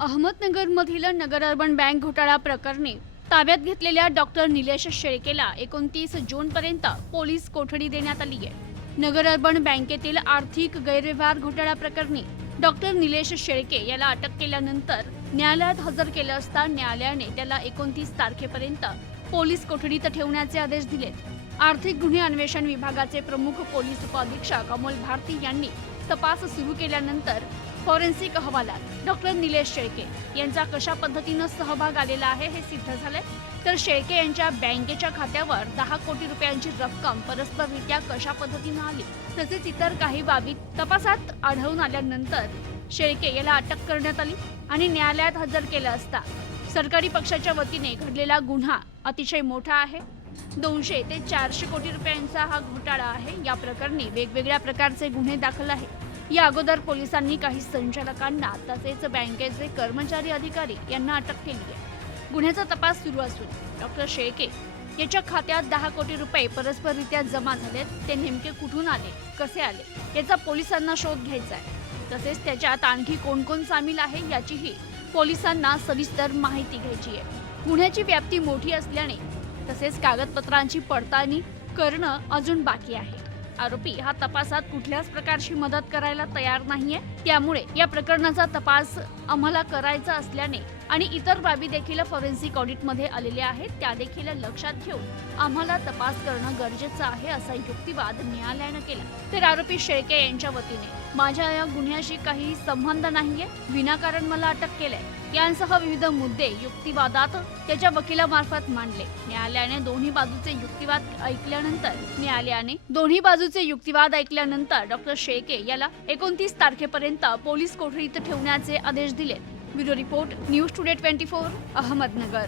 अहमदनगरमधील नगर urban bank घोटाळा प्रकरणी ताब्यात घेतलेल्या डॉक्टर निलेश शेळकेला एकोणतीस जूनपर्यंत पोलीस कोठडी देण्यात आली आहे. नगर अर्बन बँकेतील आर्थिक गैरव्यवहार घोटाळा प्रकरणी डॉक्टर निलेश शेळके याला अटक केल्यानंतर न्यायालयात हजर केलं असता न्यायालयाने त्याला एकोणतीस तारखेपर्यंत पोलीस कोठडीत ठेवण्याचे आदेश दिलेत आर्थिक गुन्हे अन्वेषण विभागाचे प्रमुख पोलीस उपअधीक्षक अमोल भारती यांनी तपास सुरू केल्यानंतर फॉरेन्सिक अहवालात डॉक्टर निलेश शेळके यांचा कशा पद्धतीनं सहभाग आलेला आहे हे सिद्ध झालंय. तर शेळके यांच्या बँकेच्या खात्यावर दहा कोटी रुपयांची रक्कम परस्पररित्या कशा पद्धतीनं आली? तसेच इतर काही बाबी तपासात आढळून आल्यानंतर शेळके याला अटक करण्यात आली आणि न्यायालयात हजर केलं असता सरकारी पक्षाच्या वतीने घडलेला गुन्हा अतिशय मोठा आहे. दोनशे ते चारशे कोटी रुपयांचा हा घोटाळा आहे. या प्रकरणी वेगवेगळ्या प्रकारचे गुन्हे दाखल आहेत. या अगोदर पोलिसांनी काही संचालकांना तसेच बँकेचे कर्मचारी अधिकारी यांना अटक केली आहे. गुन्ह्याचा तपास सुरू असून डॉक्टर शेळके याच्या खात्यात दहा कोटी रुपये परस्पररित्या जमा झालेत. ते नेमके कुठून आले कसे आले याचा पोलिसांना शोध घ्यायचा आहे. तसेच त्याच्यात आणखी कोण कोण सामील आहे याचीही पोलिसांना सविस्तर माहिती घ्यायची आहे. गुन्ह्याची व्याप्ती मोठी असल्याने तसेच कागदपत्रांची पडताळणी करणं अजून बाकी आहे. आरोपी हा तपासात कुठल्याच प्रकारची मदत करायला तयार नाहीये. त्यामुळे या प्रकरणाचा तपास आम्हाला करायचा असल्याने आणि इतर बाबी देखील फॉरेन्सिक ऑडिटमध्ये आलेल्या आहेत त्या देखील लक्षात घेऊन आम्हाला तपास करणं गरजेचं आहे असा युक्तिवाद न्यायालयानं केला. तर आरोपी शेळके यांच्या वतीने माझ्या या गुन्ह्याशी काही संबंध नाहीये विनाकारण मला अटक केलंय. यांसह विविध मुद्दे युक्तिवादात त्याच्या वकिलामार्फत मांडले. न्यायालयाने दोन्ही बाजूचे युक्तिवाद ऐकल्यानंतर न्यायालयाने दोन्ही बाजू बाजूचे युक्तिवाद ऐकल्यानंतर डॉक्टर शेळके याला एकोणतीस तारखेपर्यंत पोलीस कोठडीत ठेवण्याचे आदेश दिले. Bureau report news today twenty four Ahmednagar.